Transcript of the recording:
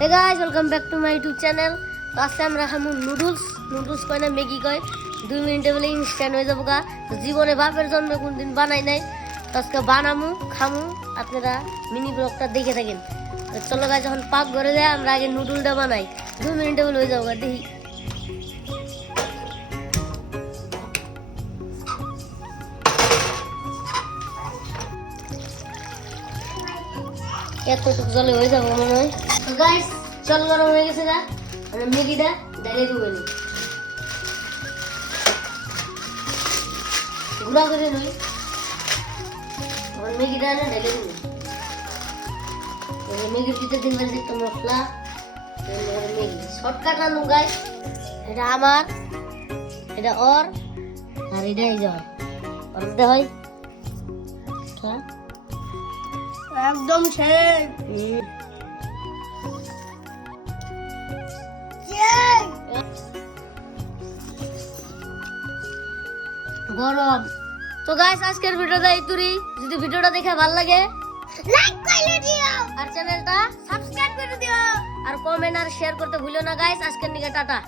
Hey guys, welcome back to my YouTube channel. তো আজকে আমরা খামু নুডলস কয় না ম্যাগি কয় 2 মিনিটে বলে ইনস্ট্যান্ট হয়ে যাবো গা। তো জীবনে বাপের জন্মে কোনদিন বানাই নাই, তো আজকে বানামু খামু, আপনারা মিনি ব্লগটা দেখে থাকেন। তো চলো গাইস, যখন পাক ঘরে যায় আমরা আগে নুডলটা বানাই, 2 মিনিটে বলে হয়ে যাবো গা। দেখি এতটুকু জলে হয়ে যাবো মনে হয়। তো গাইস চল গরম হয়ে গেছে গা, আমরা ম্যাগিটা ডালে দেবো নি, গুঁড়া করে নই। আমার ম্যাগিটা না ডালে দেবো, ম্যাগির ভিতরে দিন একটু মশলা, ম্যাগি শর্টকাট রান্না গাইস। এটা আমার, এটা ওর, আর এটা এই যাওয়ার করতে হয় একদম শেষ। গরম। তো গাইস আজকের ভিডিওটা এইটুকুই। যদি ভিডিওটা দেখে ভালো লাগে লাইক করে দিও, আর চ্যানেলটা সাবস্ক্রাইব করে দিও, আর কমেন্ট আর শেয়ার করতে ভুলিও না গাইস। আজকের নিকে টাটা।